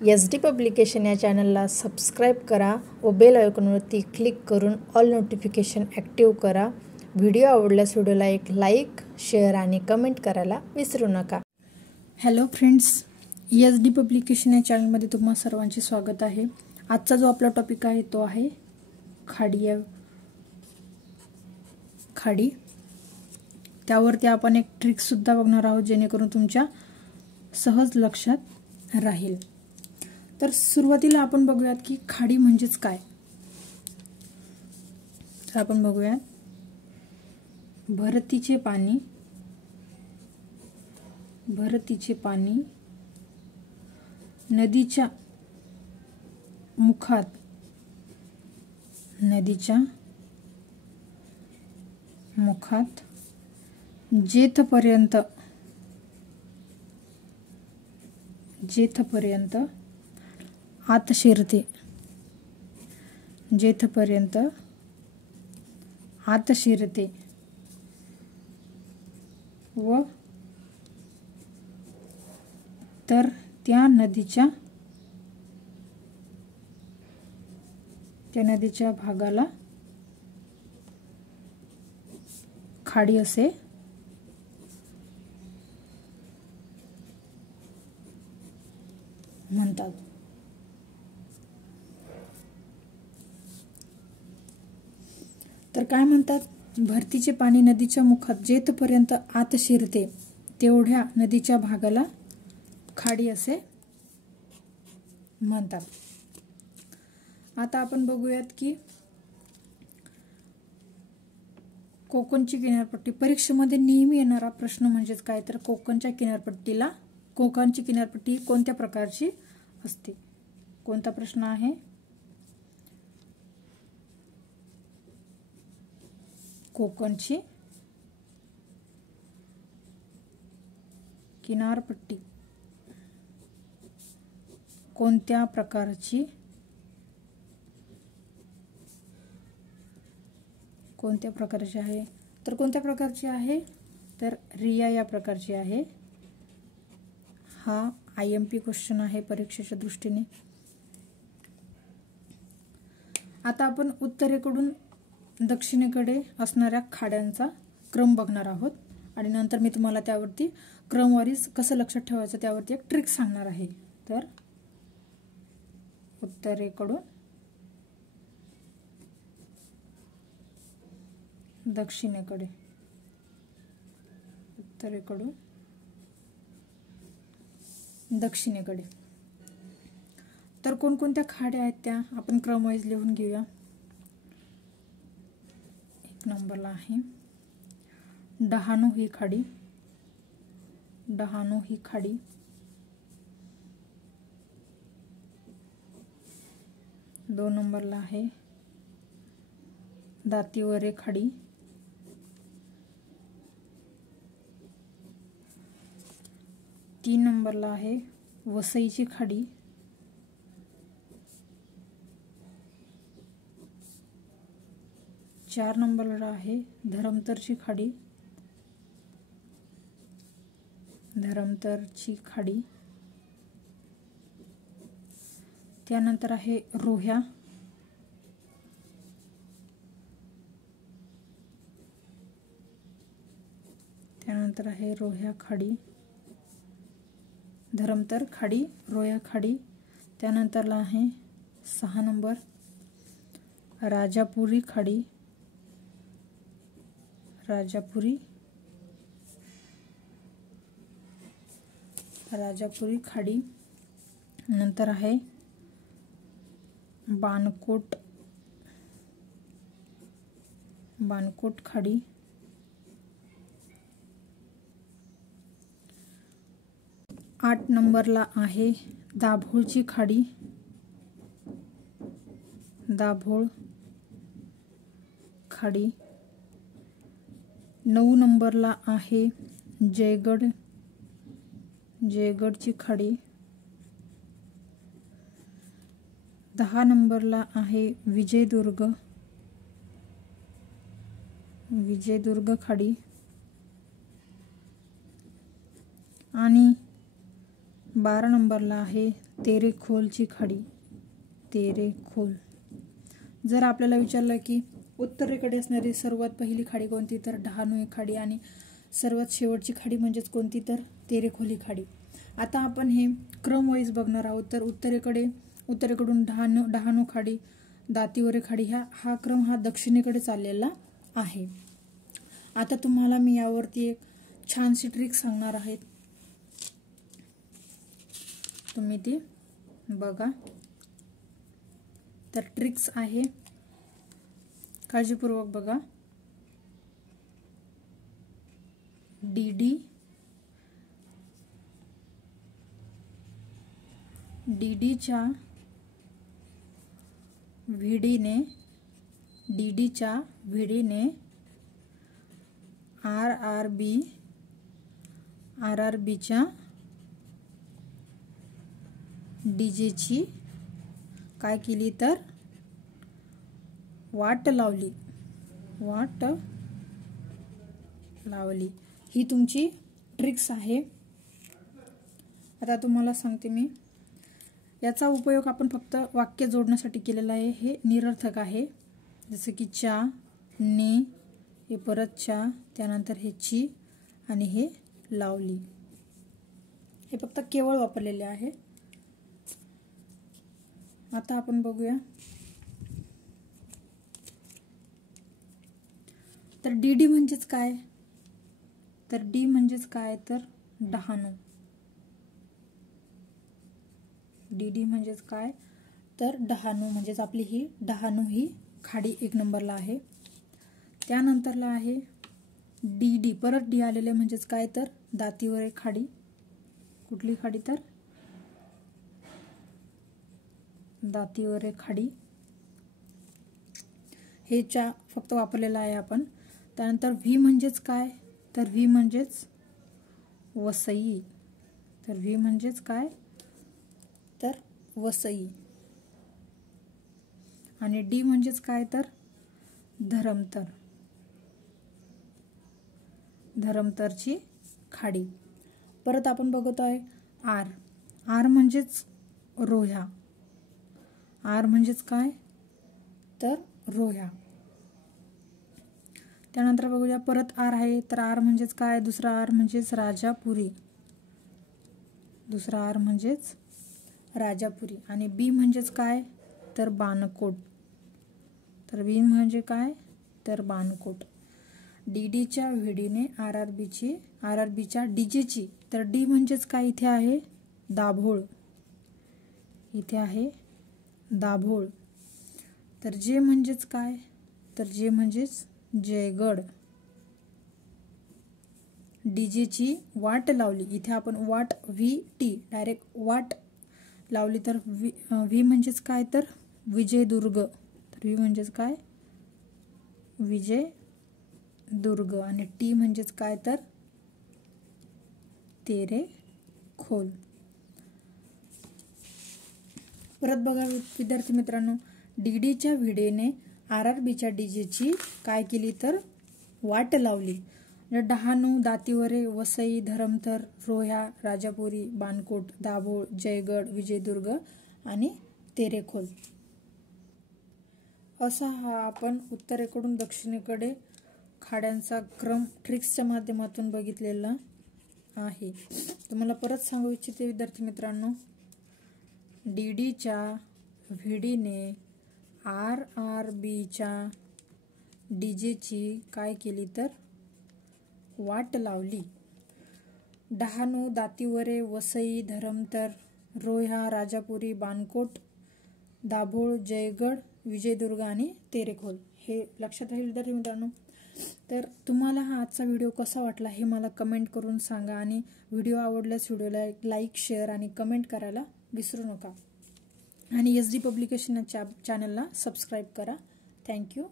SD publication या चॅनलला subscribe करा व बेल आयकॉनवरती क्लिक करून ऑल नोटिफिकेशन ॲक्टिव्ह करा। व्हिडिओ आवडल्यास व्हिडिओला एक लाईक, शेअर आणि कमेंट करायला विसरू नका। हॅलो फ्रेंड्स, SD पब्लिकेशन या चॅनलमध्ये तुम्हा सर्वांचे स्वागत आहे। आजचा जो आपला टॉपिक आहे तो आहे खाडी। त्यावरती आपण एक ट्रिक सुद्धा बघणार आहोत जेणेकरून तुमच्या सहज लक्षात राहील। तर सुरुवातीला आपण बघूयात की खाडी म्हणजेच काय। तर आपण बघूयात, भरतीचे पाणी नदीच्या मुखात जेथपर्यंत आत शिरते व तर त्या नदीच्या भागाला खाडी असे म्हणतात। तर काय म्हणतात, भरतीचे पाणी नदीच्या मुखात जेथपर्यंत आत शिरते तेवढ्या नदीच्या भागाला खाडी असे म्हणतात। आता आपण बघूयात की कोकणची किनारपट्टी परीक्षेमध्ये नेहमी येणारा प्रश्न म्हणजेच काय, तर कोकणची किनारपट्टी कोणत्या प्रकारची असते। कोणता प्रश्न आहे, कोकणची किनारपट्टी कोणत्या प्रकारची आहे। तर कोणत्या प्रकारची आहे, तर रिया या प्रकारची आहे। हा IMP क्वेश्चन आहे परीक्षेच्या दृष्टीने। आता आपण उत्तरेकडून दक्षिणेकडे असणाऱ्या खाड्यांचा क्रम बघणार आहोत आणि नंतर मी तुम्हाला त्यावरती क्रमवारीज कसं लक्षात ठेवायचं त्यावरती एक ट्रिक सांगणार आहे। तर उत्तरेकडून दक्षिणेकडे तर कोणकोणत्या खाड्या आहेत त्या आपण क्रमवाईज लिहून घेऊया। 1 नंबरला आहे डहाणू ही खाडी। 2 नंबरला आहे दातीवरे खाडी। 3 नंबरला आहे वसईची खाडी। 4 नंबरला आहे धरमतरची खाडी। त्यानंतर आहे रोह्या। त्यानंतर आहे रोह्या खाडी, धरमतर खाडी, रोह्या खाडी। त्यानंतरला आहे 6 नंबर राजापुरी खाडी। नंतर आहे बाणकोट खाडी। 8 नंबरला आहे दाभोळची खाडी। 9 नंबरला आहे जयगडची खाडी। 10 नंबरला आहे विजयदुर्ग खाडी। आणि 12 नंबरला आहे तेरेखोलची खाडी, तेरेखोल। जर आपल्याला विचारलं की उत्तरेकडे असणारी सर्वात पहिली खाडी कोणती, तर डहाणू खाडी, आणि सर्वात शेवटची खाडी म्हणजेच कोणती, तर तेरेखोली खाडी। आता आपण हे क्रम वाईज बघणार आहोत। तर उत्तरेकडून डहाणू खाडी, दातीवरे खाडी, हा क्रम हा दक्षिणेकडे चाललेला आहे। आता तुम्हाला मी यावरती एक छानशी ट्रिक सांगणार आहे, तुम्ही ती बघा। तर ट्रिक्स आहे, काळजीपूर्वक बघा। डीडीच्या व्हीडीने आरआरबीच्या डीजेची काय केली, तर वाट लावली। ही तुमची ट्रिक्स आहे। आता तुम्हाला सांगते मी, याचा उपयोग आपण फक्त वाक्य जोडण्यासाठी केलेला आहे। हे निरर्थक आहे, जसे की चा, ने, हे परत चा, त्यानंतर हे ची आणि हे लावली, हे फक्त केवळ वापरलेले आहे। आता आपण बघूया। तर डीडी म्हणजेच काय, तर डी म्हणजेच काय, तर डहाणू। डीडी म्हणजेच काय, तर डहाणू, म्हणजेच आपली ही डहाणू ही खाडी 1 नंबरला आहे। त्यानंतरला आहे डीडी, परत डी आलेले म्हणजेच काय, तर दातीवरे खाडी। कुठली खाडी, तर दातीवरे खाडी, हे चा फक्त वापरलेला आहे आपण। त्यानंतर व्ही म्हणजेच काय, तर व्ही म्हणजेच वसई। तर व्ही म्हणजेच काय, तर वसई। आणि डी म्हणजेच काय, तर धरमतर, धरमतरची खाडी। परत आपण बघत आहे आर म्हणजेच रोह्या। आर म्हणजेच काय, तर रोह्या। त्यानंतर बघूया, परत आर आहे, तर आर म्हणजेच काय, दुसरा आर म्हणजेच राजापुरी, दुसरा आर म्हणजेच राजापुरी। आणि बी म्हणजेच काय, तर बाणकोट। तर बी म्हणजे काय, तर बाणकोट। डीडीच्या व्हीडीने आरआरबीच्या डीजेची, तर डी म्हणजेच काय, इथे आहे दाभोळ, इथे आहे दाभोळ। तर जे म्हणजेच काय, तर जे म्हणजेच जयगड। डीजेची वाट लावली, इथे आपण वाट व्ही डायरेक्ट वाट लावली, तर व्ही म्हणजेच काय, तर विजयदुर्ग। तर व्ही म्हणजेच काय, विजयदुर्ग। आणि टी म्हणजेच काय, तर तेरेखोल। परत बघा विद्यार्थी मित्रांनो, डीडीच्या व्हीडीने आरआरबीच्या डीजेची काय केली, तर वाट लावली। डहाणू, दातीवरे, वसई, धरमतर, रोह्या, राजापुरी, बाणकोट, दाभोळ, जयगड, विजयदुर्ग आणि तेरेखोल, असा हा आपण उत्तरेकडून दक्षिणेकडे खाड्यांचा क्रम ट्रिक्सच्या माध्यमातून बघितलेला आहे। तुम्हाला परत सांगू इच्छिते विद्यार्थी मित्रांनो, डीडीच्या व्हीडीने आरआरबीच्या डीजेची काय केली, तर वाट लावली। डहाणू, दातीवरे, वसई, धरमतर, रोह्या, राजापुरी, बाणकोट, दाभोळ, जयगड, विजयदुर्ग आणि तेरेखोल, हे लक्षात राहील विद्यार्थी मित्रांनो। तर तुम्हाला हा आजचा व्हिडिओ कसा वाटला हे मला कमेंट करून सांगा, आणि व्हिडिओ आवडल्यास व्हिडिओला लाईक, शेअर आणि कमेंट करायला विसरू नका। आणि SD पब्लिकेशन चॅनलला सबस्क्राईब करा। थँक्यू।